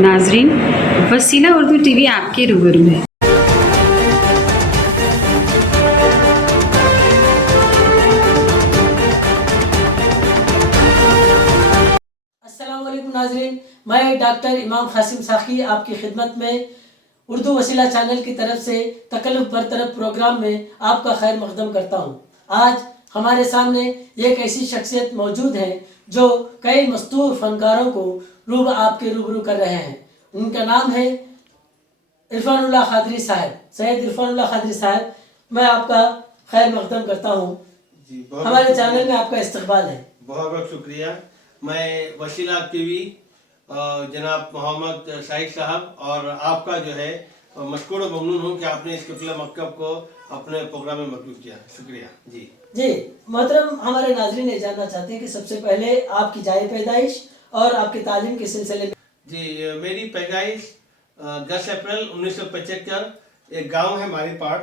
नाजरीन, वसीला उर्दू टीवी आपके रूबरू है। अस्सलाम वालेकुम नाजरीन, मैं डॉक्टर इमाम कासिम साखी आपकी खिदमत में उर्दू वसीला चैनल की तरफ से तकल्लुफ़ बरतरफ प्रोग्राम में आपका खैर मकदम करता हूँ। आज हमारे सामने एक ऐसी शख्सियत मौजूद है जो कई मस्तूर फनकारों को आपके रूबरू कर रहे हैं। उनका नाम है इरफानुल्लाह खादरी साहब। सैयद इरफानुल्लाह खादरी साहब, मैं आपका खैर मकदम करता हूँ। हमारे चैनल में आपका इस्तकबाल है। बहुत बहुत शुक्रिया। मैं वसीला टीवी जनाब मोहम्मद शाहिद साहब और आपका जो है मशकूर व ममनून हूँ कि आपने इस किफला मकतब को अपने प्रोग्राम में मकबूल किया। शुक्रिया जी। मोहतरम, हमारे नाज़रीन ये जानना चाहते हैं कि सबसे पहले आपकी जाए पैदाइश और आपकी तालीम के सिलसिले में। जी, मेरी पैदाइश 10 अप्रैल 1975 एक गांव है मारीपाड़,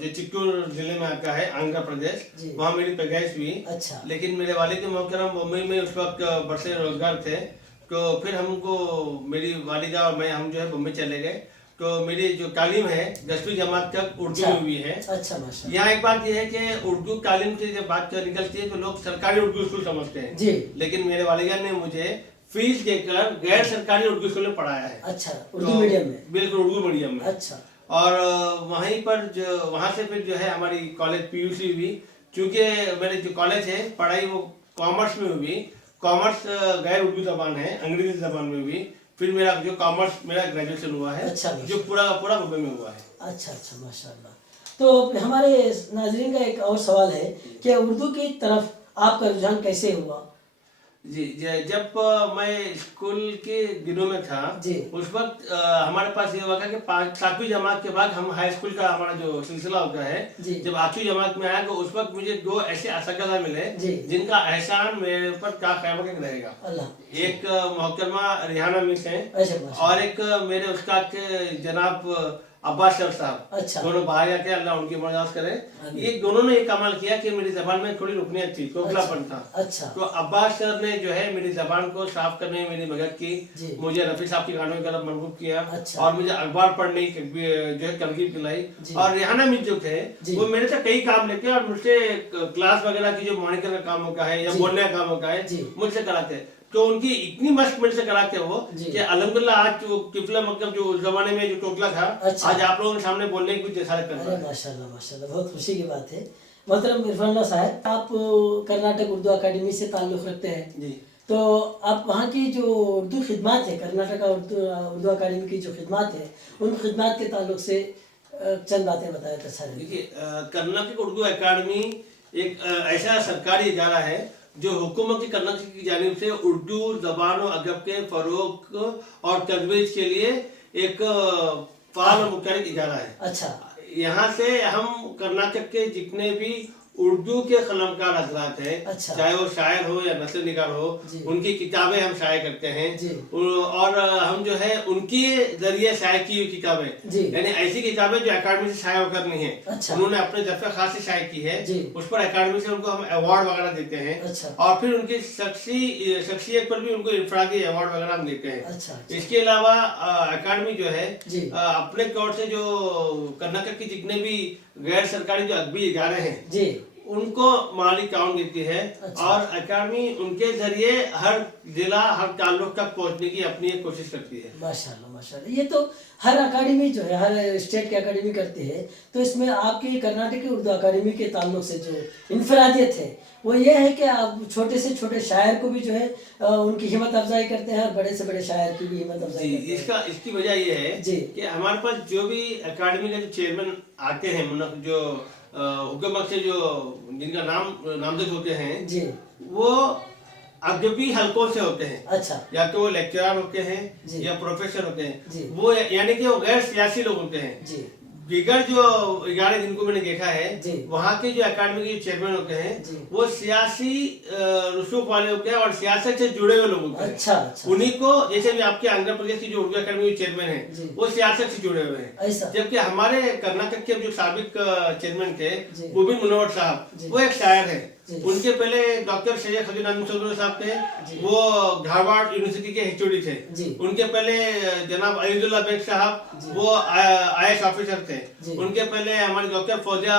जो चित्तूर जिले में आता है, आंध्र प्रदेश। वहाँ मेरी पैदाइश हुई। अच्छा। लेकिन मेरे वालिद मोहतरम मुंबई में उस वक्त बरसे रोजगार थे, तो फिर हमको मेरी वालिदा और हम जो है मुंबई चले गए। तो मेरी जो तालीम है 10वीं जमात तक उर्दू में हुई है। अच्छा, माशाल्लाह। यहाँ एक बात यह है कि उर्दू तालीम से जब बात निकलती है तो लोग सरकारी उर्दू स्कूल समझते हैं जी। लेकिन मेरे वालिदा ने मुझे फीस देकर गैर सरकारी उर्दू स्कूल में पढ़ाया है। अच्छा, उर्दू मीडियम में? बिल्कुल, उर्दू मीडियम में। अच्छा। और वहीं पर जो वहाँ से फिर जो है हमारी कॉलेज पीयूसी हुई। क्योंकि मेरे जो कॉलेज है पढ़ाई वो कॉमर्स में हुई। कॉमर्स गैर उर्दू जबान है, अंग्रेजी जबान में हुई। फिर मेरा जो कॉमर्स मेरा ग्रेजुएशन हुआ है। अच्छा, जो पूरा मुंबई में हुआ है। अच्छा अच्छा, माशाल्लाह। तो हमारे नाजरीन का एक और सवाल है कि उर्दू की तरफ आपका रुझान कैसे हुआ? जी, जब मैं स्कूल के दिनों में था उस वक्त हमारे पास ये हुआ कि 7वीं जमात के बाद हम हाई स्कूल का हमारा जो सिलसिला होता है, जब 8वीं जमात में आया तो उस वक्त मुझे 2 ऐसे असगदा मिले जिनका एहसान मेरे ऊपर क्या क़यामत रहेगा। एक मोहतरमा रिहाना मिस है और एक मेरे उस्ताद के जनाब अब्बास सर साहब। अच्छा। दोनों बाहर जाके अल्लाह उनकी मर्दास करे। ये दोनों ने एक कमाल किया कि मेरी जबान में थोड़ी रुकनियत थी, खोखलापन था। अच्छा। तो अब्बास सर ने जो है मेरी जबान को साफ करने में मेरी मदद की। मुझे रफी साहब की गानों की तरफ मरगूब किया। अच्छा। और मुझे अखबार पढ़ने की जो है तरकीब दिलाई। और रिहाना मिस जो थे वो मेरे से कई काम लेते और मुझसे क्लास वगैरह की जो मॉनिटर का काम होता है या बोलने का काम होता है मुझसे कराते। तो उनकी इतनी मस्त मेरे से कराते वो कि अल्हम्दुलिल्लाह आज जो किफला मतलब जो उस जमाने में जो टोटला था, अच्छा। आज आप लोगों के सामने बोलने की कुछ जसारत कर रहा है। माशाल्लाह माशाल्लाह, बहुत खुशी की बात है। मोहतरम इरफानुल्लाह साहब, आप कर्नाटक उर्दू अकेडमी से ताल्लुक़ रखते हैं जी। तो आप वहाँ की जो उर्दू खिदमत है, कर्नाटक उर्दू अकेडमी की जो खिदमत है, उन खिदमत के ताल्लुक से चंद बातें बताया था सर। देखिए, कर्नाटक उर्दू अकेडमी एक ऐसा सरकारी इदारा है जो हुकूमत की कर्नाटक की जानिब से उर्दू ज़बान और अदब के फ़रोग़ और तजवीज़ के लिए एक फ़ाल और मुख्तलिफ इदारा है। अच्छा। यहाँ से हम कर्नाटक के जितने भी उर्दू के कलमकार हजरात हैं, अच्छा। चाहे वो शायर हो या नस्ल निगार हो, उनकी किताबें हम शाये करते हैं। और हम जो है उनके जरिए शाये की हुई किताबें, यानी ऐसी किताबें जो अकादमी से शाये होकर नहीं है, अच्छा। उन्होंने अपने दफ़े खास से शाये की है, उस पर अकादमी से उनको हम अवार्ड वगैरह देते हैं। अच्छा। और फिर उनकी शख्सियत पर भी उनको इनफरादी अवार्ड वगैरह हम देते हैं। अच्छा। इसके अलावा अकादमी जो है अपने तौर से जो कर्नाटक के जितने भी गैर सरकारी जो अदबी इदारे हैं उनको माली ताउन देती है। अच्छा। और अकादमी उनके जरिए हर जिला हर ताल्लुक तक पहुंचने की अपनी एक कोशिश करती है। माशाल्लाह माशाल्लाह, ये तो हर अकादमी जो है हर स्टेट की अकादमी करती है। तो इसमें आपकी कर्नाटक की उर्दू अकादमी के ताल्लुक से जो इनफरादियत है वो ये है कि आप छोटे से छोटे शायर को भी जो है उनकी हिम्मत अफजाई करते हैं और बड़े से बड़े शायर की भी हिम्मत अफजाई करते हैं। इसकी वजह ये है कि हमारे पास जो भी अकादमी के जो चेयरमैन आते हैं, मतलब जो हुकूमत से जो जिनका नामजद होते हैं जी, वो अदबी हलकों से होते हैं। अच्छा। या तो वो लेक्चरर होते हैं या प्रोफेसर होते हैं, वो यानी कि वो गैर सियासी लोग होते हैं जी। दीगर जो इदारे जिनको मैंने देखा है वहाँ के जो अकादमी के चेयरमैन होते हैं वो सियासी रसूख वाले होते हैं और सियासत से जुड़े हुए लोग होते हैं। अच्छा, अच्छा। उन्हीं को, जैसे भी आपके आंध्र प्रदेश की जो उर्दू अकादमी के चेयरमैन है वो सियासत से जुड़े हुए हैं, जबकि हमारे कर्नाटक के जो साबिक चेयरमैन थे मुबीन मुनव्वर साहब वो एक शायर है जी। उनके पहले डॉक्टर सैयद खलील चौधरी साहब थे, जी। वो हार्वर्ड यूनिवर्सिटी के HOD थे। जी। उनके पहले जनाब अईजुल्लाह बेग साहब, जी। वो IAS ऑफिसर थे। जी। उनके पहले हमारी डॉक्टर फौजिया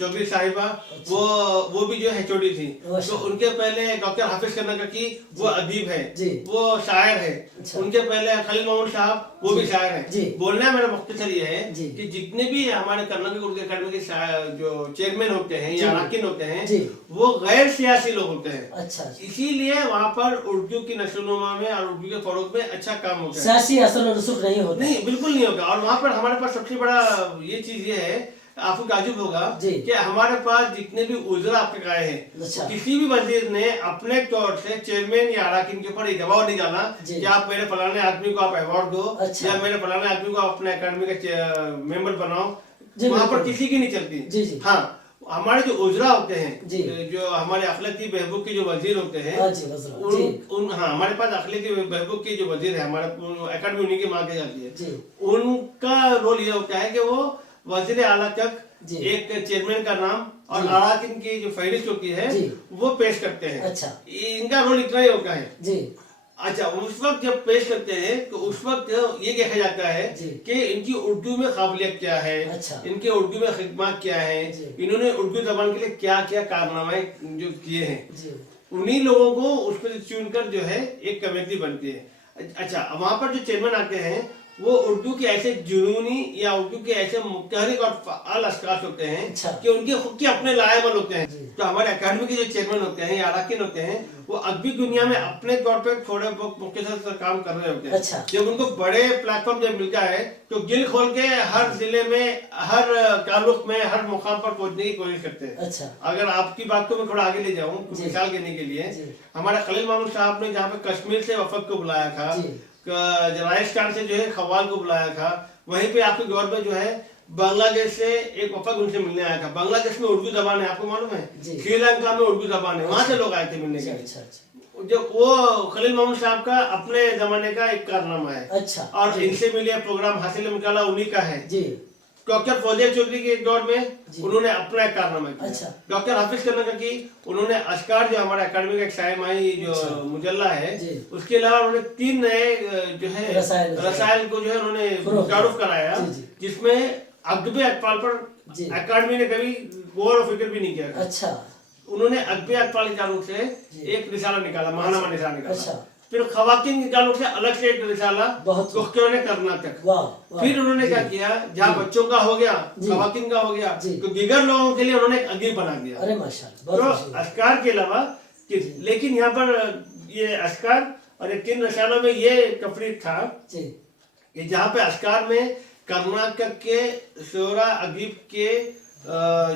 चौधरी साहिबा, वो भी जो HOD थी। अच्छा। तो उनके पहले डॉक्टर हाफिज कर्नाटकी, वो अदीब है, जी। वो शायर है। अच्छा। उनके पहले खलील मोहम्मद साहब, वो भी शायर है। जी। बोलना मेरा मुख्तसर ये है जी। कि जितने भी हमारे कर्नाटक उर्दू अकादमी के जो चेयरमैन होते हैं या अरकान होते हैं, जी। वो गैर सियासी लोग होते हैं। अच्छा। इसीलिए वहाँ पर उर्दू की नशोनुमा में और उर्दू के फरोग में अच्छा काम होता है। सियासी असर और रसूख नहीं होता। नहीं, बिल्कुल नहीं होगा। और वहाँ पर हमारे पास सबसे बड़ा ये चीज ये है, आपको ताजुब होगा जी। कि हमारे पास जितने भी उजरा आपके आए हैं, अच्छा। किसी भी वजीर ने अपने तौर से चेयरमैन या अरकान के ऊपर एक दबाव नहीं डाला जी। कि आप मेरे फलाने आदमी को आप अवार्ड दो, अच्छा। या मेरे फलाने आदमी को अपने अकादमी का मेंबर बनाओ। जी, वहाँ पर बिल्कुल। किसी की नहीं चलती। जी, जी। हाँ, हमारे जो उजरा होते हैं, जी। जो हमारे अखलाकी बहबूद के जो वजीर होते हैं, हाँ जी, वज़रा। जी। हाँ, हमारे पास अखलाकी बहबूद के जो वजीर है, हमारे अकादमी उन्हीं की मांगी जाती है। जी। उनका रोल ये होता है कि वो वजीर आला तक जी। एक चेयरमैन का नाम और जी। अरकान की जो फहरिस्त होती है, जी। वो पेश करते हैं। अच्छा। इनका रोल इतना ही होता है। जी। अच्छा, उस वक्त जब पेश करते हैं तो उस वक्त ये देखा जाता है जी। कि इनकी उर्दू में काबिलियत क्या है, अच्छा। इनके उर्दू में खिदमत क्या है, जी। इन्होंने उर्दू जबान के लिए क्या क्या कारनामे जो किए हैं, जी। उन्हीं लोगों को उस पर चुनकर जो है एक कमेटी बनती है। अच्छा, वहां पर जो चेयरमैन आते हैं, वो उर्दू के ऐसे जुनूनी या उर्दू के ऐसे मुतहरिक और फ़आल अशख़ास होते हैं अच्छा। कि उनके खुद के अपने लाएबल होते हैं। जी। तो हमारे अकादमी के जो चेयरमैन होते हैं या अरकान होते हैं, वो अदबी दुनिया में अपने तौर पे थोड़े बहुत मुख्तसर से काम कर रहे होते हैं। अच्छा। जब उनको बड़े प्लेटफॉर्म जब मिलता है तो दिल खोल के हर जिले में, हर ताल्लुक में, हर मुकाम पर पहुंचने की कोशिश करते हैं। अच्छा। अगर आपकी बात को मैं थोड़ा आगे ले जाऊं, जी। मिसाल देने के लिए, जी। हमारे खलील मोहम्मद साहब ने जहाँ पे कश्मीर से वफद को बुलाया था, जी। राजस्थान से जो है खवाल को बुलाया था, वहीं पे आपके दौर में जो है बांग्लादेश से एक वफद उनसे मिलने आया था। बांग्लादेश में उर्दू जबान है, आपको मालूम है? जी। श्रीलंका में उर्दू जबान है, वहां से लोग आए थे मिलने के लिए। अच्छा। अच्छा। जो वो खलील मोहम्मद साहब का अपने जमाने का एक कारनामा है। अच्छा। और जी। इनसे मिले प्रोग्राम हासिल निकाला उन्हीं का है। जी। डॉक्टर फौजिया चौधरी के दौर में जी। उन्होंने अपना एक कारनामा किया। अच्छा। डॉक्टर हाफिज कर्नाटकी, उन्होंने अशकार जो हमारे अकादमी का एक शायमाई जो अच्छा। मुजल्ला है, जी। उसके अलावा उन्होंने 3 नए जो है रसायल को जो है उन्होंने तारुफ कराया, जी, जी। जिसमें अदबे अतफाल पर जी। अकादमी ने कभी गौर और फिक्र भी नहीं किया। अच्छा। उन्होंने अदबे अतफाल के ताल्लुक से जी। एक रिसाला निकाला, महानामा रिसाला निकाला। अच्छा। फिर खवातीन के ताल्लुक से अलग से एक रिसाला बहुत डॉक्टरों ने कर्नाटक। वाह, वाह। फिर उन्होंने क्या किया, जहाँ बच्चों का हो गया, जी। खवातीन का हो गया, जी। तो दीगर लोगों के लिए उन्होंने एक अदीब बना दिया। अरे माशाल्लाह, बहुत तो खुशी है। अशकार के अलावा लेकिन यहाँ पर ये अशकार और ये 3 रसालों में ये तफरीक था जी। कि जहाँ पे अशकार में कर्नाटक के शोरा अदीब के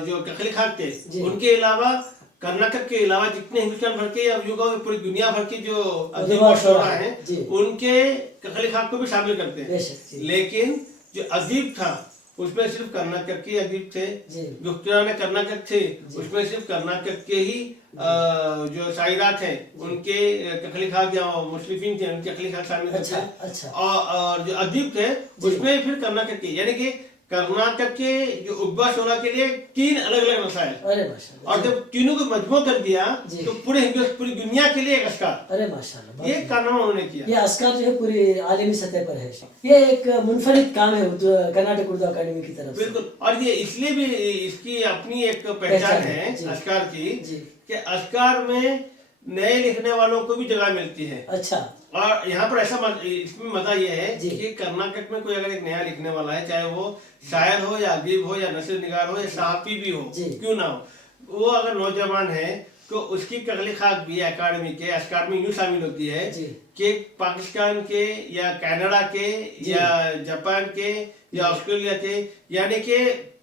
जो तख्लीकात थे, जी। उनके अलावा कर्नाटक के अलावा जितने हिंदुस्तान भर के या युगा पूरी दुनिया भर की जो अदीब और शोरा हैं, जी। उनके तख्लीकात को भी शामिल करते हैं। बेशक, जी। लेकिन जो अदीब था उसमें सिर्फ कर्नाटक के अदीब थे। जी। जो कर्नाटक थे उसमें सिर्फ कर्नाटक के ही जो शायरात हैं उनके तख्लीकात या मुस्लिफीन थे उनके तख्लीकात शामिल थे। अच्छा। अच्छा। और जो अदीब थे उसमें फिर कर्नाटक के, यानी कि कर्नाटक के जो उब्बा शोरा के लिए 3 अलग अलग रसायल। अरे माशाल्लाह। और जब तीनों को मजबूत कर दिया जी। तो पूरी दुनिया के लिए एक अशकार, अरे माशाल्लाह, ये कारनामा उन्होंने किया। ये अस्कार जो है पूरी आलमी सतह पर है। ये एक मुनफरिद काम है कर्नाटक उर्दू अकादमी की तरफ से। बिल्कुल, और ये इसलिए भी इसकी अपनी एक पहचान है जी। अशकार की जी। कि अशकार में नए लिखने वालों को भी जगह मिलती है। अच्छा। और यहाँ पर ऐसा इसमें मजा ये है जी। कि कर्नाटक में कोई अगर एक नया लिखने वाला है, चाहे वो शायर हो या अदीब हो या नसर निगार हो या सहाफी भी हो, जी। क्यों ना हो, वो अगर नौजवान है तो उसकी तख्लीकात भी अकादमी के अशकार में यूँ शामिल होती है जी। कि पाकिस्तान के या कनाडा के जी। या जापान के या ऑस्ट्रेलिया के, यानी कि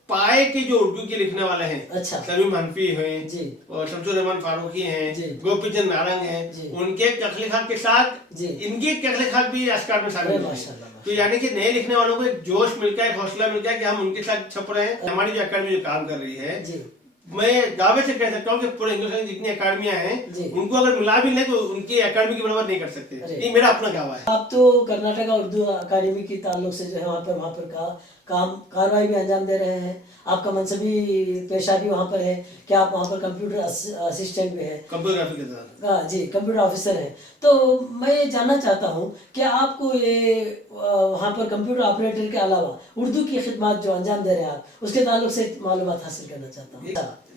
पाए के जो उर्दू के लिखने वाले हैं, अच्छा। सलीम हनफी हैं जी। और शमसुर रहमान फारूकी जी। हैं, गोपीचंद नारंग हैं, जी। उनके तख्लीकात के साथ जी। इनकी तख्लीकात भी अशकार में शामिल अरे होती है। माशाल्लाह, तो यानी कि नए लिखने वालों को एक जोश मिलता है, एक हौसला मिलता है कि हम उनके साथ छप रहे हैं। हमारी जो अकादमी जो काम कर रही है, जी। मैं दावे से कह सकता हूँ कि पूरे हिंदुस्तान की जितनी अकादमियां हैं जी। उनको अगर मिला भी लें तो उनकी अकादमी की बराबर नहीं कर सकते। अरे। ये मेरा अपना दावा है। आप तो कर्नाटक उर्दू अकादमी की ताल्लुक से जो है वहाँ पर का कार्रवाई भी अंजाम दे रहे हैं। आपका मनसबी पेशा भी वहाँ पर है कि आप वहाँ पर कंप्यूटर असिस्टेंट भी है। कंप्यूटर के साथ हाँ जी, कंप्यूटर ऑफिसर है। तो मैं ये जानना चाहता हूँ कि आपको ये वहाँ पर कंप्यूटर ऑपरेटर के अलावा उर्दू की खिदमत जो अंजाम दे रहे हैं आप, उसके ताल्लुक से मालूमात हासिल करना चाहता हूँ।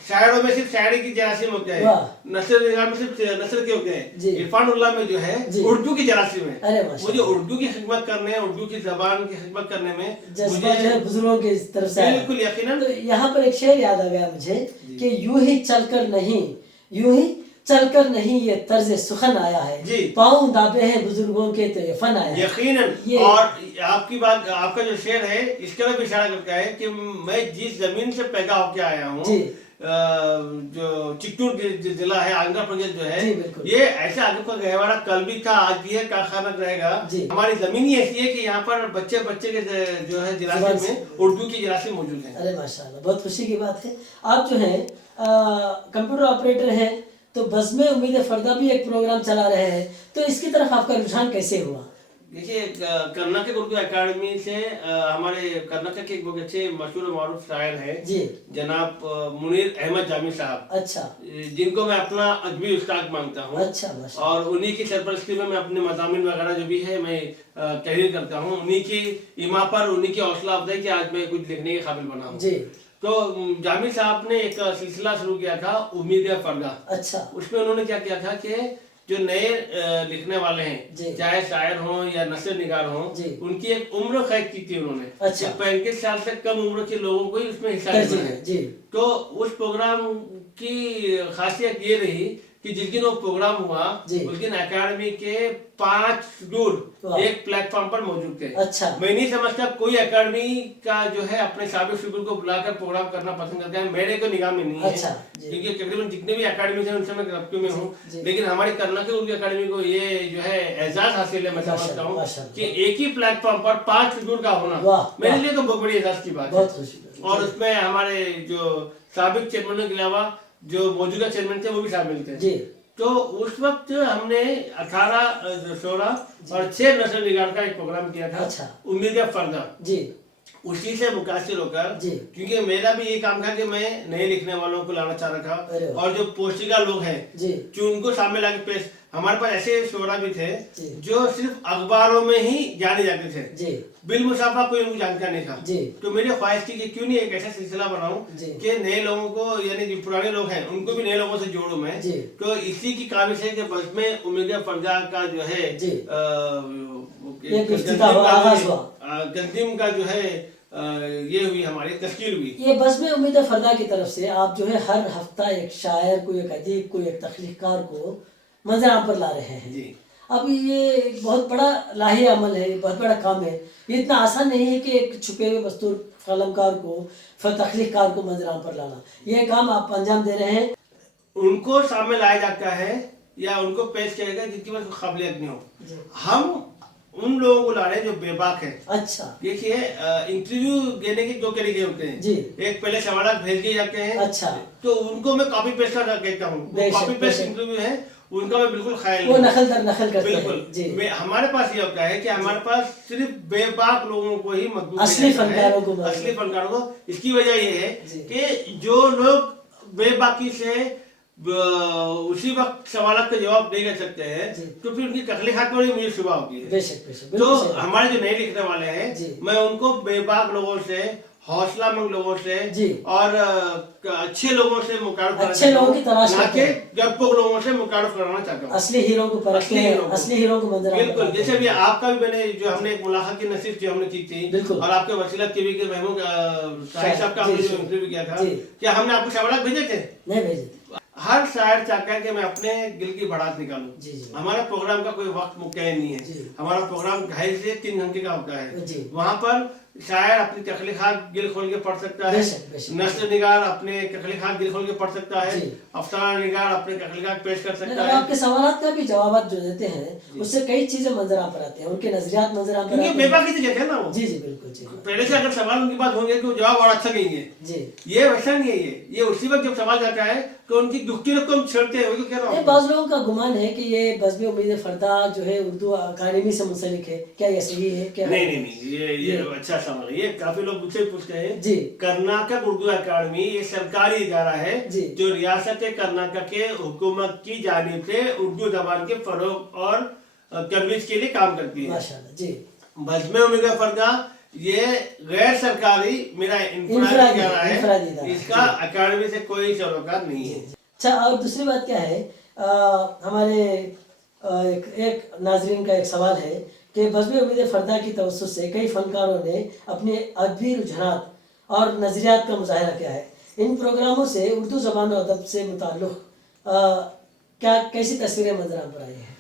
शायरों में सिर्फ शायरी की जरासीम हो गया है, नसर निगार में सिर्फ नसर के हो गए हैं, इरफानुल्लाह में जो है उर्दू की जरासीम है। अरे मुझे उर्दू की खिदमत करने, उर्दू की जबान की खिदमत करने में मुझे बुजुर्गों की तरफ से बिल्कुल यकीनन। तो यहाँ पर एक शेर याद आ गया मुझे कि यूं ही चलकर नहीं ये तर्ज सुखन आया है, पाँव दाबे हैं बुजुर्गों के तो ये फन आया है। यकीनन। और आपकी बात, आपका जो शेर है इसके तरफ इशारा करता है कि मैं जिस जमीन से पैदा होकर आया हूँ, जो चित्तूर जिला है, आंध्र प्रदेश जो है, ये ऐसा आगे का गहवारा कल भी था, आज भी है, कारखाना रहेगा। हमारी जमीन ही ऐसी है कि यहाँ पर बच्चे के जो है जरासीम में उर्दू की जरासीम मौजूद है। अरे माशाल्लाह, बहुत खुशी की बात है। आप जो है कंप्यूटर ऑपरेटर हैं, तो बज़्म उम्मीद फरदा भी एक प्रोग्राम चला रहे हैं, तो इसकी तरफ आपका रुझान कैसे हुआ? देखिए, कर्नाटक उर्दू एकेडमी से हमारे कर्नाटक के एक बहुत अच्छे मशहूर मारूफ शायर हैं जी, जनाब मुनीर अहमद जामी साहब। अच्छा, जिनको मैं अपना अदबी उस्ताद मानता हूँ। अच्छा, और उन्हीं की सरपरस्ती में मैं अपने मज़ामिन वगैरह जो भी है मैं तहरीर करता हूँ। उन्हीं की इमा पर, उन्हीं की हौसला अफजाई कि आज मैं कुछ लिखने के काबिल बना हूँ। तो जामी साहब ने एक सिलसिला शुरू किया था, उम्मीद फरदा। अच्छा, उसमें उन्होंने क्या किया था कि जो नए लिखने वाले हैं, चाहे शायर हों या नसर निगार हों, उनकी एक उम्र कैद की थी उन्होंने। अच्छा, 35 साल से कम उम्र के लोगों को ही उसमें हिस्सा लेना है। तो उस प्रोग्राम की खासियत ये रही कि जिस दिन वो प्रोग्राम हुआ उस दिन एकेडमी के 5 शेड्यूल एक प्लेटफॉर्म पर मौजूद थे। अच्छा, मैं नहीं समझता कोई एकेडमी का जो है अपने साबिक शेड्यूल को बुलाकर प्रोग्राम करना पसंद करता है। मेरे को निगाह में नहीं है। अच्छा, क्योंकि तकरीबन जितने भी एकेडमी थे उनसे मैं रब्ते में हूँ, लेकिन हमारी कर्नाटक उर्दू एकेडमी को ये जो है एजाज हासिल है। मैं समझता हूँ कि एक ही प्लेटफॉर्म पर 5 शेड्यूल का होना मेरे लिए तो बहुत बड़ी एजाज की बात है। और उसमें हमारे जो साबिक चेयरमैन के अलावा जो मौजूदा चेयरमैन थे वो भी शामिल थे। तो उस वक्त हमने 18, 16 और 6 नस्ल निगार का एक प्रोग्राम किया था। अच्छा। उम्मीद फरदा उसी से मुतासिर होकर, क्योंकि मेरा भी ये काम था कि मैं नए लिखने वालों को लाना चाह रहा था और जो पोस्टिका लोग हैं जो उनको सामने लाके पेश। हमारे पास ऐसे शोरा भी थे जो सिर्फ अखबारों में ही जाने जाते थे, बिल मुसाफा कोई उनको जानता नहीं था। तो मेरी ख्वाहिश थी कि क्यों नहीं एक ऐसा सिलसिला बनाऊं कि नए लोगों को, यानी जो पुराने लोग हैं उनको भी नए लोगों से जोड़ूं मैं। तो इसी की काबिज है कि बस में उम्मीद फरदा का जो है गंदीम का जो है ये हुई, हमारी तस्कीर हुई। ये बस में उम्मीद फरदा की तरफ से आप जो है हर हफ्ता एक शायर को, एक अदीब को, एक तख्लीकार को मंजर आम पर ला रहे हैं। अब ये एक बहुत बड़ा लाही अमल है, बहुत बड़ा काम है। ये इतना आसान नहीं है कि एक छुपे हुए मस्तूर कलमकार को, तख्लीकार को मंजर आम पर लाना। ये काम आप अंजाम दे रहे हैं। उनको सामने लाया जाता है या उनको पेश किया जाता है जिनकी पास काबिलियत नहीं हो। हम उन लोगों को ला रहे हैं जो बेबाक है। अच्छा, देखिए इंटरव्यू देने के 2 तरीके होते हैं। एक पहले सवाल भेज दिए जाते हैं। अच्छा, तो उनको मैं कॉपी पेस्ट कर कहता हूँ। कॉपी पेस्ट इंटरव्यू है, उनका मैं बिल्कुल ख्याल वो नकल दर नकल करते हैं। बिल्कुल। हमारे पास ये होता है कि हमारे पास सिर्फ बेबाक लोगों को ही मजबूत, असली फनकारों को। इसकी वजह ये है कि जो लोग बेबाकी से उसी वक्त सवाल का जवाब नहीं कर सकते हैं, तो फिर उनकी तख्लीकात पर मुझे शुबा होती है। बेशक। तो हमारे जो नए लिखने वाले हैं, मैं उनको बेबाक लोगों से, हौसलामंद लोगों से और अच्छे लोगों से मुकाबला, अच्छे लोगों की तलाश करके डरपोक लोगों से मुकाबला कराना चाहता हूँ। असली हीरो को परखते हैं, असली हीरो को मंजर। बिल्कुल। जैसे भी आपका भी मैंने जो हमने एक मुलाकात की नसीब जो हमने की थी, और आपके वसीला टीवी के महमूद साहब का हमने जो इंटरव्यू किया था, क्या हमने आपको सवाल भेजे थे? नहीं भेजे। हर शायर चाहता है कि मैं अपने दिल की भड़ास निकालूं। हमारा प्रोग्राम का कोई वक्त मुक्कैद नहीं है। हमारा प्रोग्राम 2.5 से 3 घंटे का होता है। वहाँ पर शायर अपनी तख्लीकात दिल खोल के पढ़ सकता है, नस्र निगार अपने तख्लीकात दिल खोल के पढ़ सकता है, अफसाना निगार अपने तख्लीकात पेश कर सकता है। आपके सवालात का भी जवाब जो देते हैं उससे कई चीजें मंजर आम पर आती हैं, उनके नजरियात मंजर आम पर आते हैं। बेबाकी से कहते हैं ना वो। जी बिल्कुल। पहले से अगर सवाल उनके पास होंगे तो जवाब और अच्छा देंगे। ये वैसा नहीं है। ये उसी वक्त जब सवाल जाता है तो उनकी दुखती रकम छेड़ते हैं। कह रहा हूँ बाज़ लोगों का गुमान है कि ये बज़्म उम्मीद फरदा जो है उर्दू अकादमी से मुंसलिक है। क्या ये सही है? क्या नहीं, ये अच्छा सवाल है, ये काफी लोग मुझसे पूछते हैं जी। कर्नाटक उर्दू अकादमी ये सरकारी इदारा है जी। जो रियासत कर्नाटक के हुकूमत की जानिब से उर्दू जबान के फरोग और तरवीज के लिए काम करती है। माशाल्लाह जी। बज़्म उम्मीद फरदा ये गैर सरकारी मेरा इंफरादी इदारा है, इसका अकादमी से कोई सरोकार नहीं है। अच्छा, और दूसरी बात क्या है, हमारे एक नाजरीन का एक सवाल है कि बज़्म उम्मीद फरदा की तवज्जुह से कई फनकारों ने अपने अदबी रुझानात और नज़रियात का मुजाहरा किया है। इन प्रोग्रामों से उर्दू ज़बान और अदब से मुताल्लिक़ क्या कैसी तस्वीरें मंजर आम पर आई हैं?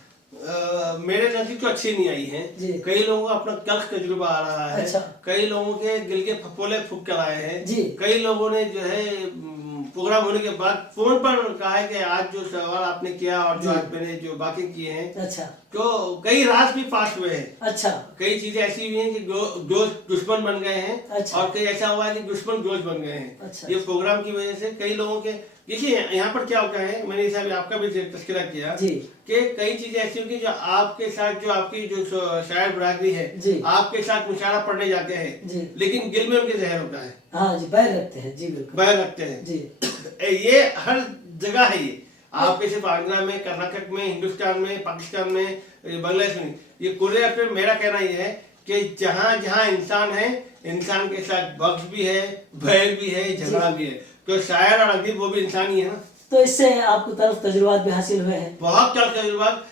मेरे नजदीक तो अच्छी नहीं आई है। जी। कई लोगों का अपना तल्ख तजुर्बा आ रहा है। अच्छा। कई लोगों के दिल के फपोले फूक कर आए हैं। जी। कई लोगों ने जो है प्रोग्राम होने के बाद फोन पर कहा है कि आज जो सवाल आपने किया और जो आज मैंने जो बातें किए हैं, अच्छा, तो कई राज भी फास्ट हुए हैं। अच्छा, कई चीजें ऐसी हुई हैं कि दोस्त दुश्मन बन गए हैं। अच्छा। और कई ऐसा हुआ है कि दुश्मन दोस्त बन गए हैं। अच्छा। ये प्रोग्राम की वजह से कई लोगों के, देखिए यहाँ पर क्या होता है, मैंने हिसाब आपका भी तस्करा किया जी। कि कई चीजें ऐसी होंगी जो आपके साथ जो आपकी जो शायर बरादरी है जी। आपके साथ मुशायरा पढ़ने जाते हैं जी। लेकिन दिल में उनके जहर होता है, हाँ जी, बैर रखते हैं जी, बिल्कुल बैर रखते हैं जी। ये हर जगह है। ये आपके सिर्फ आंध्रा में, कर्नाटक में, हिंदुस्तान में, पाकिस्तान में, बांग्लादेश में, ये पूरे पे मेरा कहना ये है कि जहाँ जहाँ इंसान है, इंसान के साथ बख्श भी है, बैर भी है, झगड़ा भी है। तो शायर और अदीब वो भी इंसान ही है ना। तो इससे आपको तरफ तजुर्बात भी हासिल हुए हैं? बहुत कल तजुर्बात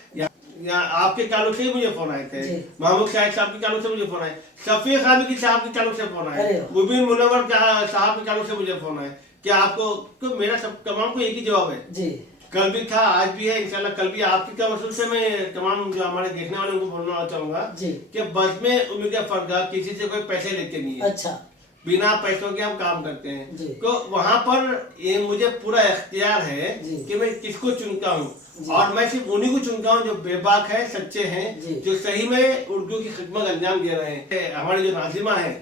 या आपके ताल्लुक से ही मुझे फोन आए थे। महमूद शाहिद साहब के ताल्लुक से मुझे फोन आए, सफी खान की साहब के ताल्लुक से फोन आए, मुबीन मुनव्वर साहब के ताल्लुक से मुझे फोन आए कि आपको, तो मेरा सब तमाम को एक ही जवाब है जी। कल भी था, आज भी है, इंशाल्लाह कल भी। आपकी तवज्जुह से मैं तमाम जो हमारे देखने वालों को बोलना चाहूंगा कि बज़्म उम्मीद फरदा किसी से कोई पैसे लेते नहीं है। अच्छा। बिना पैसों के हम काम करते हैं। जी। तो वहाँ पर ये मुझे पूरा इख्तियार है जी। कि मैं किसको चुनता हूँ, और मैं सिर्फ उन्हीं को चुनता हूँ जो बेबाक है, सच्चे हैं, जो सही में उर्दू की खिदमत अंजाम दे रहे हैं। हमारी जो नाजिमा है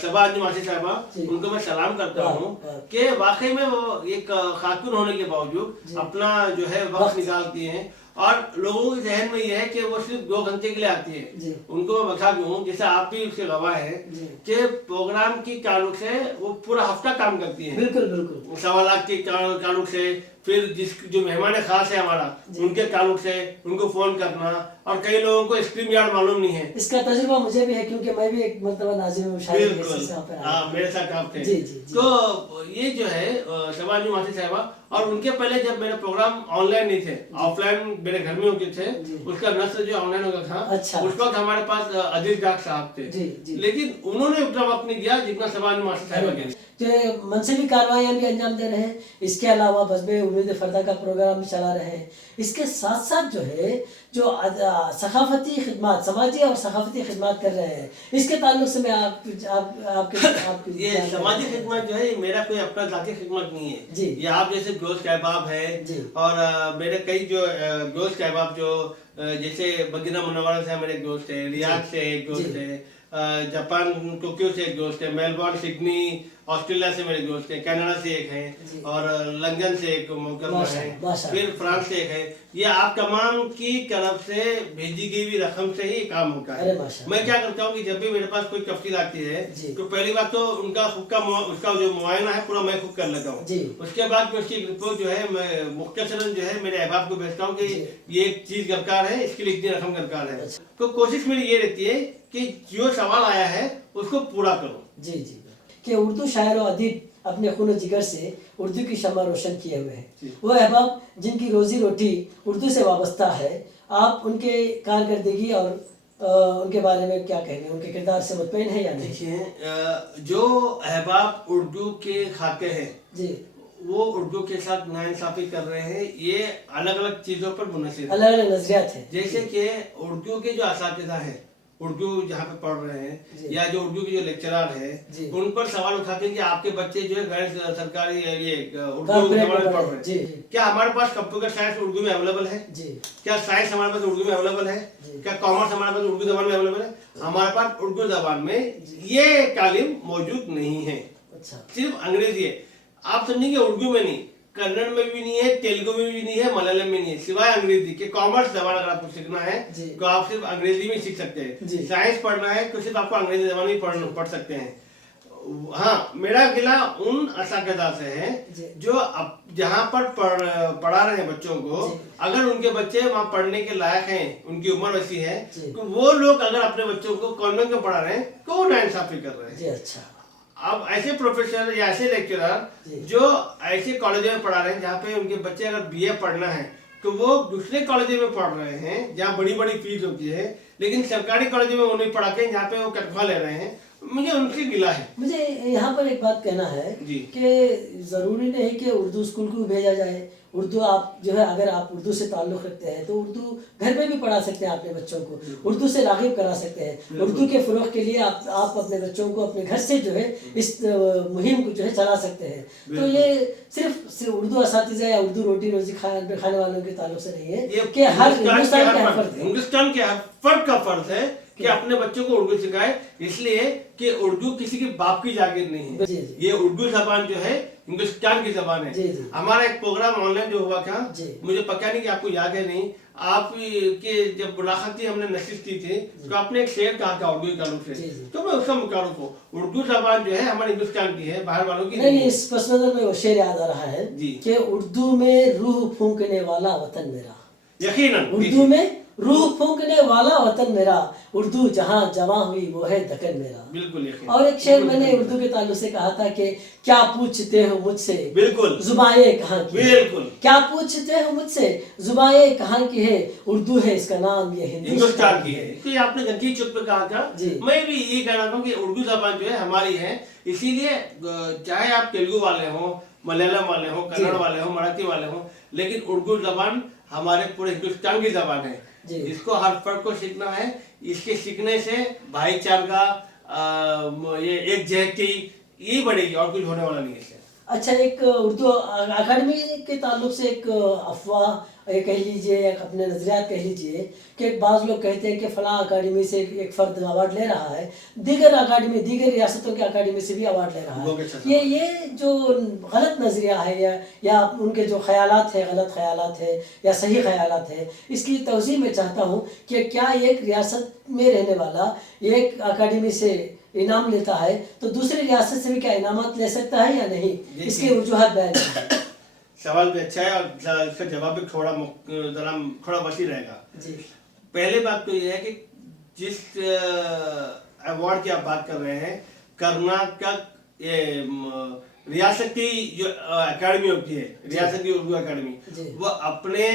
सबा मासी साहबा, उनको मैं सलाम करता हूँ कि वाकई में वो एक खातून होने के बावजूद अपना जो है वक्त निकालती हैं, और लोगों के जहन में ये है कि वो सिर्फ 2 घंटे के लिए आती है। उनको मैं बता दूं, जैसे आप भी उसके गवाह हैं कि प्रोग्राम की ताल्लुक से वो पूरा हफ्ता काम करती है। बिल्कुल बिल्कुल। सवालात के ताल्लुक से, फिर जो मेहमान खास है हमारा, उनके ताल्लुक से उनको फोन करना, और कई लोगों को स्ट्रीम यार्ड मालूम नहीं है। इसका तजुर्बा मुझे भी है क्योंकि मैं भी एक मर्तबा नाज़िम में शायद मेरे साथ आप थे। जी, जी, जी। तो ये जो है शबाज मासी साहबा, और उनके पहले जब मेरे प्रोग्राम ऑनलाइन नहीं थे, ऑफलाइन मेरे घर में होते थे, उसका नस्ल जो ऑनलाइन होता था, अच्छा। उस वक्त हमारे पास अजीज डाक साहब थे। जी। लेकिन उन्होंने उतना वक्त नहीं दिया जितना शबाज मासी साहबा के लिए। जो मनसबी कार्रवाइयाँ भी अंजाम दे रहे हैं, इसके अलावा बज़्म उम्मीद फरदा का प्रोग्राम भी चला रहे हैं। इसके साथ साथ जो है जो सकाफती खिदमत, समाजी और सकाफती खिदमत कर रहे हैं, इसके ताल्लुक से मैं आपके ये समाजी खिदमत जो है मेरा कोई अपना जाती खिदमत नहीं है जी। ये आप जैसे दोस्त अहबाब है, और मेरे कई जो दोस्त अहबाब जो जैसे मदीना मुनव्वरा से मेरे दोस्त है, रियाद से एक दोस्त है, जापान टोक्यो से एक दोस्त है, मेलबोर्न, सिडनी, ऑस्ट्रेलिया से मेरे दोस्त हैं, कनाडा से एक हैं, और लंदन से एक मुकर्रमा है, फिर फ्रांस से एक है। ये आप तमाम की तरफ से भेजी गई हुई रकम से ही काम होता है। मैं क्या करता हूँ कि जब भी मेरे पास कोई तफसील आती है तो पहली बात तो उनका खुद का उसका जो मुआयना है पूरा मैं खुद कर लेता हूँ। उसके बाद मैं उसकी रिपोर्ट जो है मैं मुख्तसरन जो है मेरे अहबाब को भेजता हूँ कि ये एक चीज दरकार है, इसके लिए इतनी रकम दरकार है। तो कोशिश मेरी ये रहती है कि जो सवाल आया है उसको पूरा करो। जी जी, कि उर्दू शायर और अदीब अपने खून जिगर से उर्दू की शम्मा रोशन किए हुए हैं, वो अहबाब जिनकी रोजी रोटी उर्दू से वाबस्ता है, आप उनके कारकर्दगी और उनके बारे में क्या कहेंगे, उनके किरदार से मुतमईन है या नहीं? देखिए, जो अहबाब उर्दू के खाते हैं जी, वो उर्दू के साथ नाइंसाफी कर रहे हैं। ये अलग अलग चीजों पर मुनसिर अलग अलग नजरियात है। जैसे कि उर्दू के जो असातिज़ा हैं, उर्दू जहाँ पे पढ़ रहे हैं, या जो उर्दू के जो लेक्चरर है, उन पर सवाल उठाते हैं कि आपके बच्चे जो है गैर सरकारी ये उर्दू पढ़ रहे हैं, क्या हमारे पास कंप्यूटर साइंस उर्दू में अवेलेबल है? क्या साइंस हमारे पास उर्दू में अवेलेबल है? क्या कॉमर्स हमारे पास उर्दू जबान में अवेलेबल है? हमारे पास उर्दू जबान में ये तालीम मौजूद नहीं है, सिर्फ अंग्रेजी है। आप समझेंगे उर्दू में नहीं, कन्नड़ में भी नहीं है, तेलुगु में भी नहीं है, मलयालम में नहीं है, सिवाय अंग्रेजी के। कॉमर्स जबान अगर आपको सीखना है जी। तो आप सिर्फ अंग्रेजी में सीख सकते जी। हैं। साइंस पढ़ना है तो सिर्फ आपको अंग्रेजी जबान में पढ़ सकते हैं। हाँ, मेरा गिला उन असातिज़ा से है जी। जो जहाँ पर पढ़ा रहे हैं बच्चों को, जी। अगर उनके बच्चे वहाँ पढ़ने के लायक हैं, उनकी उम्र वैसी है, जी। तो वो लोग अगर अपने बच्चों को कॉन्वेंट में पढ़ा रहे हैं तो वो नाइंसाफी कर रहे हैं। जी। अच्छा। अब ऐसे प्रोफेसर या ऐसे जी। लेक्चरर जो ऐसे कॉलेजों में पढ़ा रहे हैं जहाँ पे उनके बच्चे अगर बीए पढ़ना है तो वो दूसरे कॉलेजों में पढ़ रहे हैं जहाँ बड़ी बड़ी फीस होती है, लेकिन सरकारी कॉलेजों में वो नहीं पढ़ा के जहाँ पे वो तनख्वाह ले रहे हैं। मुझे उनसे गिला है। मुझे यहाँ पर एक बात कहना है जी। कि ज़रूरी नहीं कि उर्दू स्कूल को भी भेजा जाए। उर्दू आप जो है, अगर आप उर्दू से ताल्लुक़ रखते हैं तो उर्दू घर में भी पढ़ा सकते हैं अपने बच्चों को, उर्दू से राग़िब करा सकते हैं। उर्दू के फ़रोग़ के लिए आप अपने बच्चों को अपने घर से जो है इस मुहिम को जो है चला सकते हैं। तो ये सिर्फ उर्दू असातिज़ा या उर्दू रोटी रोज़ी खाने वालों के ताल्लुक़ से नहीं है कि हर हिंदुस्तान का फ़र्ज है। हिंदुस्तान के हर फर्द का फर्ज है कि अपने बच्चों को उर्दू सिखाए, इसलिए कि उर्दू किसी के बाप की जागीर नहीं है। जी, जी। ये उर्दू जबान जो है हिंदुस्तान की जबान है। जी, जी। हमारा एक प्रोग्राम ऑनलाइन जो हुआ था, जी। मुझे पता नहीं कि आपको याद है नहीं, आप के जब मुलाकात थी हमने नशीस की थी तो आपने एक शेर कहा था उर्दू के ताल्लुक से, जी, जी। तो मैं उसका मुतारुफ हूँ। उर्दू जबान जो है हमारे हिंदुस्तान की है, बाहर वालों की नहीं, इस पस नज़र में वो शेर याद आ रहा है जी। कि उर्दू में रूह फूंकने वाला वतन मेरा। यकीनन उर्दू में रूह फूंकने वाला वतन मेरा, उर्दू जहाँ जवां हुई वो है दक्कन मेरा। बिल्कुल यकीन। और एक शेर मैंने उर्दू के ताल्लुक से कहा था कि क्या पूछते हो मुझसे, बिल्कुल जुबाएं कहाँ की है? बिल्कुल। क्या पूछते हो मुझसे, जुबाएं कहाँ की है? उर्दू है इसका नाम, ये हिंदुस्तान की है। तो ये आपने गंजी चुप पे कहा था, जी। मैं भी ये कह रहा हूँ कि उर्दू जबान जो है हमारी है, इसीलिए चाहे आप तेलुगु वाले हो, मलयालम वाले हो, कन्नड़ वाले हो, मराठी वाले हो, लेकिन उर्दू जबान हमारे पूरे हिंदुस्तान की जबान है। जी। इसको हर फर्द को सीखना है। इसके सीखने से भाईचारा, ये एक जहती ये बढ़ेगी और कुछ होने वाला नहीं है। अच्छा, एक उर्दू अकादमी के ताल्लुक से एक अफवाह कह लीजिए या अपने नज़रियात कह लीजिए कि बाज़ लोग कहते हैं कि फ़लाँ अकादमी से एक फ़र्द अवार्ड ले रहा है, दीगर रियासतों के अकादमी से भी अवार्ड ले रहा है। ये जो गलत नज़रिया है या उनके जो ख़यालात है, गलत ख़यालात है या सही ख़यालात है, इसकी तवज़ीह मैं चाहता हूँ कि क्या एक रियासत में रहने वाला एक अकादमी से इनाम लेता है तो दूसरी रियासत से भी क्या इनामात ले सकता है या नहीं? इसके वजूहात बयान कीजिए। सवाल भी अच्छा है और इसका जवाब भी थोड़ा वसी रहेगा। जी। पहले बात तो ये है कि जिस अवार्ड की आप बात कर रहे हैं, कर्नाटक ये रियासत की जो अकादमी होती है, रियासत की उर्दू अकादमी, वो अपने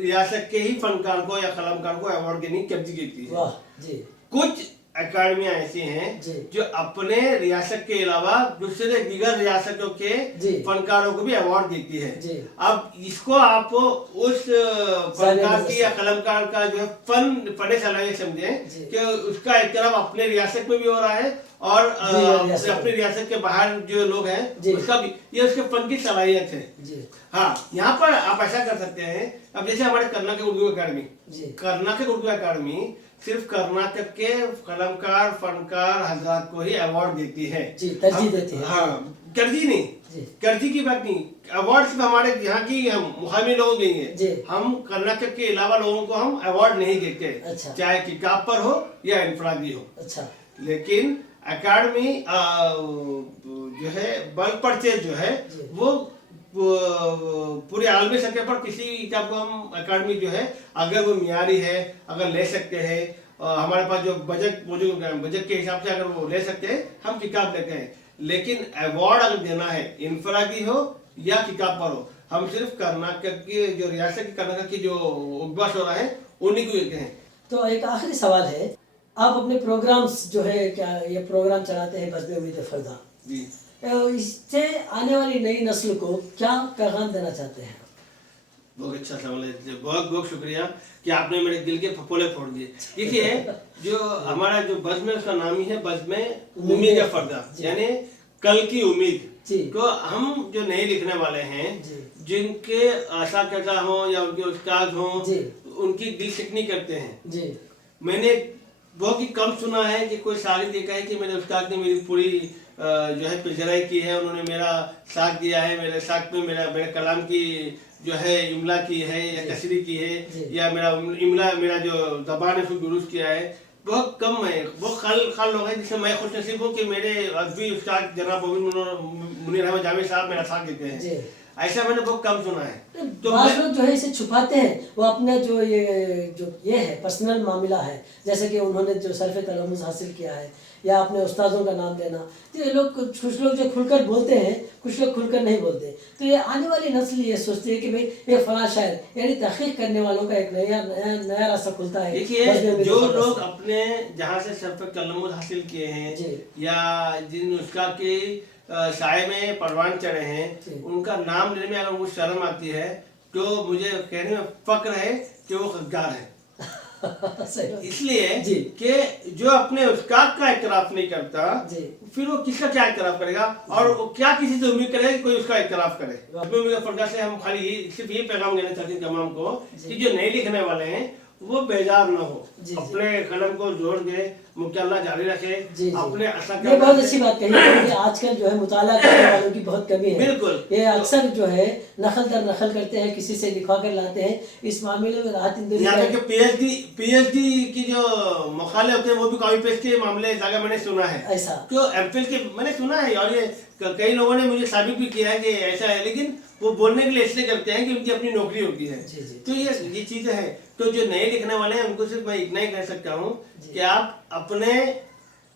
रियासत के ही फनकार को या कलमकार को अवार्ड के लिए कब्जे करती है। वाह जी। कुछ अकादमियां ऐसी हैं जो अपने रियासत के अलावा दूसरे दीगर रियासतों के फनकारों को भी अवार्ड देती है। अब इसको आप उस फनकार की या कलमकार का जो है फन सलाहियत समझें कि उसका एक तरफ अपने रियासत में भी हो रहा है और अपनी रियासत के बाहर जो लोग हैं उसका भी, ये उसके फन की सलाहियत है। हाँ, यहाँ पर आप ऐसा कर सकते हैं। अब जैसे हमारे कर्नाटक उर्दू अकादमी, कर्नाटक उर्दू अकादमी सिर्फ कर्नाटक के कलमकार फनकार हजरात को ही अवार्ड देती है, तरजीह देती है। हाँ, तरजीह नहीं, तरजीह की बात नहीं, अवार्ड सिर्फ हमारे यहाँ की मुकामी लोगों के लिए। हम कर्नाटक के अलावा लोगों को हम अवार्ड नहीं देते। अच्छा। चाहे किताब पर हो या इनफरादी हो। अच्छा। लेकिन अकादमी जो है बल्क परचेज जो है वो पूरे आलमी सतह पर किसी किताब को हम अकादमी जो है अगर वो मियारी है, अगर ले सकते हैं, हमारे पास जो बजट मौजूद है, बजट के हिसाब से अगर वो ले सकते हैं, हम किताब लेते हैं। लेकिन अवार्ड अगर देना है, इनफरादी हो या किताब पर हो, हम सिर्फ कर्नाटक की जो रियासत की कर्नाटक की जो उपवास हो रहा है उन्हीं को देते हैं। तो एक आखिरी सवाल है, आप अपने प्रोग्राम्स जो है, क्या ये प्रोग्राम चलाते हैं बज़्म उम्मीद फ़रदा जी, इससे आने वाली नई नस्ल को क्या पैगाम देना चाहते हैं? बहुत अच्छा सवाल है, बहुत बहुत शुक्रिया कि आपने मेरे दिल के फपोले फोड़ दिए। देखिए, जो हमारा जो बज़्म है उसका नाम ही है बज़्म उम्मीद फ़रदा, यानी कल की उम्मीद। तो हम जो नए लिखने वाले हैं, जिनके असातिज़ा हों या उनके उस्ताद हों, उनकी दिल सिकनी करते हैं। मैंने बहुत ही कम सुना है कि कोई शागिर्द ये कहे कि मेरे उस्ताद ने मेरी पूरी जो है पिजराई की है, उन्होंने मेरा साथ दिया है, मेरे साथ में मेरे कलाम की जो है इमला की है या कसरी की है, या मेरा इमला मेरा जो ज़बान है उसको दुरुस्त किया है। बहुत कम है, बहुत खाल लोग हैं जिससे मैं खुश नसीब हूँ कि मेरे अदबी उस्ताद जनाब मुनीर अहमद जावेद साहब मेरा साथ देते हैं। ऐसा मैंने बहुत कम सुना है। तो बाज़ लोग जो है इसे छुपाते हैं, वो अपना जो ये है पर्सनल मामला है, जैसे कि उन्होंने जो सर्फ तलम्मुज़ हासिल किया है या अपने उस्तादों का नाम लेना, तो ये लोग कुछ लोग जो खुलकर बोलते हैं, कुछ लोग खुलकर नहीं बोलते। तो ये आने वाली नस्ल ये सोचती है कि भाई ये फलां शायर, यानी तहकीक करने वालों का एक नया रास्ता खुलता है। देखिए जो लोग अपने जहाँ से सर्फ तलम्मुज़ हासिल किए हैं या जिन उसका के साए में परवान चढ़े हैं, उनका नाम लेने में अगर मुझे शर्म आती है तो मुझे कहने में फक्र है कि वो गद्दार है। इसलिए कि जो अपने उस्ताद का इकरार नहीं करता, फिर वो किसका क्या इकरार करेगा, और वो क्या किसी से उम्मीद करेगा कि कोई उसका इकरार करे। अपने फर्का से हम खाली सिर्फ ये पैगाम देना चाहते हैं तमाम को कि जो नए लिखने वाले हैं वो बेजार ना हो, अपने कलम को जोड़ के मुकल्ला जारी रखे, अपने असर। ये बहुत अच्छी बात कही है कि आजकल जो है मुताला करने वालों की बहुत कमी है। बिल्कुल, ये अक्सर जो है नकल दर नकल करते हैं, किसी से लिखवा कर लाते हैं। इस मामले में राहत इंदौरी यहाँ तक कि पीएचडी की जो मुखाले होते हैं वो भी कॉपी पेस्ट के मामले ज्यादा मैंने सुना है। ऐसा तो एमफिल के मैंने सुना है, और ये कई लोगों ने मुझे साबित भी किया है कि ऐसा है, लेकिन वो बोलने के लिए इसलिए करते हैं कि उनकी अपनी नौकरी होती है। तो ये चीजें हैं। तो जो नए लिखने वाले हैं उनको सिर्फ मैं इतना ही कह सकता हूँ कि आप अपने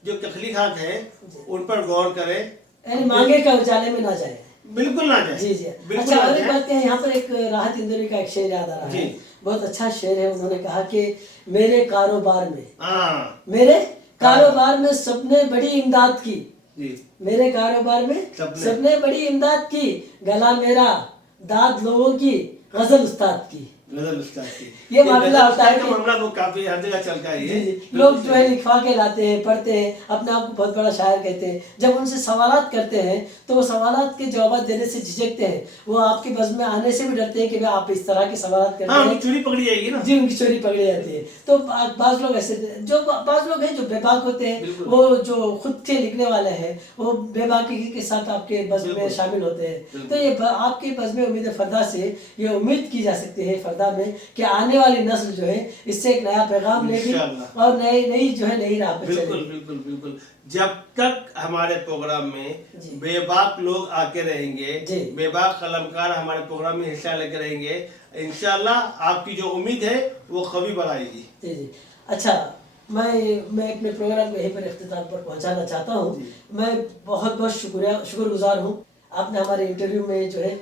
जो तख्लीकात है उन पर गौर करें, यानी मांगे का उजाले में ना जाए, बिल्कुल ना जाए। जी। अच्छा, और एक बात है, यहाँ पर एक राहत इंदौरी का एक शेर याद आ रहा है, बहुत अच्छा शेर है। उन्होंने कहा कि मेरे कारोबार में सबने बड़ी इमदाद की, मेरे कारोबार में सबने बड़ी इमदाद की, गला मेरा दाद लोगों की, गजल उस्ताद की। ये मामला होता है कि मामला वो काफी हर जगह चलता है। लोग जो है लिखवा के लाते हैं, पढ़ते हैं, अपने आप को बहुत बड़ा शायर कहते हैं। जब उनसे सवालात करते हैं तो वो सवालात के जवाब देने से झिझकते हैं, वो आपके बज़्म में आने से भी डरते हैं कि भाई आप इस तरह के सवालात करते हैं, चोरी पकड़ी जाएगी ना। जी, उनकी चोरी पकड़ी जाती है। तो बाज़ लोग ऐसे, जो बाज़ लोग हैं जो बेबाक होते हैं, वो जो खुद से लिखने वाले हैं, वो बेबाकी के साथ आपके बज़्म में शामिल होते हैं। तो ये आपके बज़्म में उम्मीद फरदा से ये उम्मीद की जा सकती है फरदा में कि आने वाली नस्ल जो है इससे एक नया पैगाम लेगी और नई जो है नई राह पे चलेगी। बिल्कुल। जब तक हमारे प्रोग्राम में बेबाक लोग आके रहेंगे, बेबाक कलमकार हमारे प्रोग्राम में हिस्सा लेकर रहेंगे, इंशाल्लाह आपकी जो उम्मीद है वो कभी बढ़ाएगी। जी। अच्छा, मैं अपने प्रोग्राम को यहीं पर इख्तिताम पर पहुंचाना चाहता हूं। मैं बहुत शुक्रगुजार हूं, आपने हमारे इंटरव्यू में जो है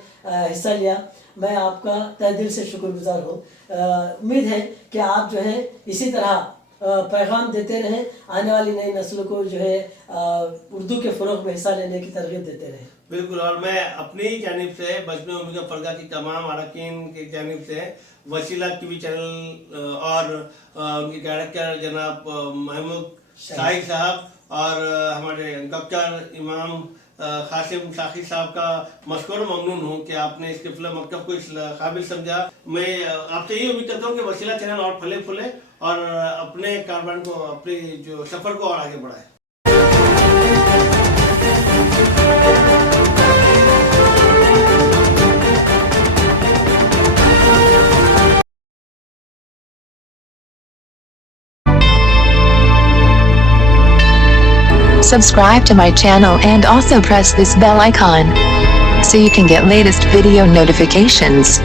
हिस्सा लिया। मैं आपका तहे दिल से शुक्रगुजार हूँ। उम्मीद है कि आप जो है इसी तरह पैगाम देते रहें, आने वाली नई नस्लों को जो है उर्दू के फ़रोग़ में हिस्सा लेने की तरगीब देते रहें। बिल्कुल, और मैं अपनी जानिब से बज़्म उम्मीद फरदा की तमाम अरकान की जानिब से वसीला टीवी चैनल और उनके डायरेक्टर जनाब महमूद शाहिद साहब और हमारे डॉक्टर इमाम कासिम साखी साहब का मशकूर ममनून हूँ कि आपने इस किफ़ला मकतब को इस काबिल समझा। मैं आपसे ये उम्मीद करता हूँ कि वसीला चैनल और फले फूले और अपने कारोबार को, अपने जो सफ़र को और आगे बढ़ाए। Subscribe to my channel and also press this bell icon so you can get latest video notifications.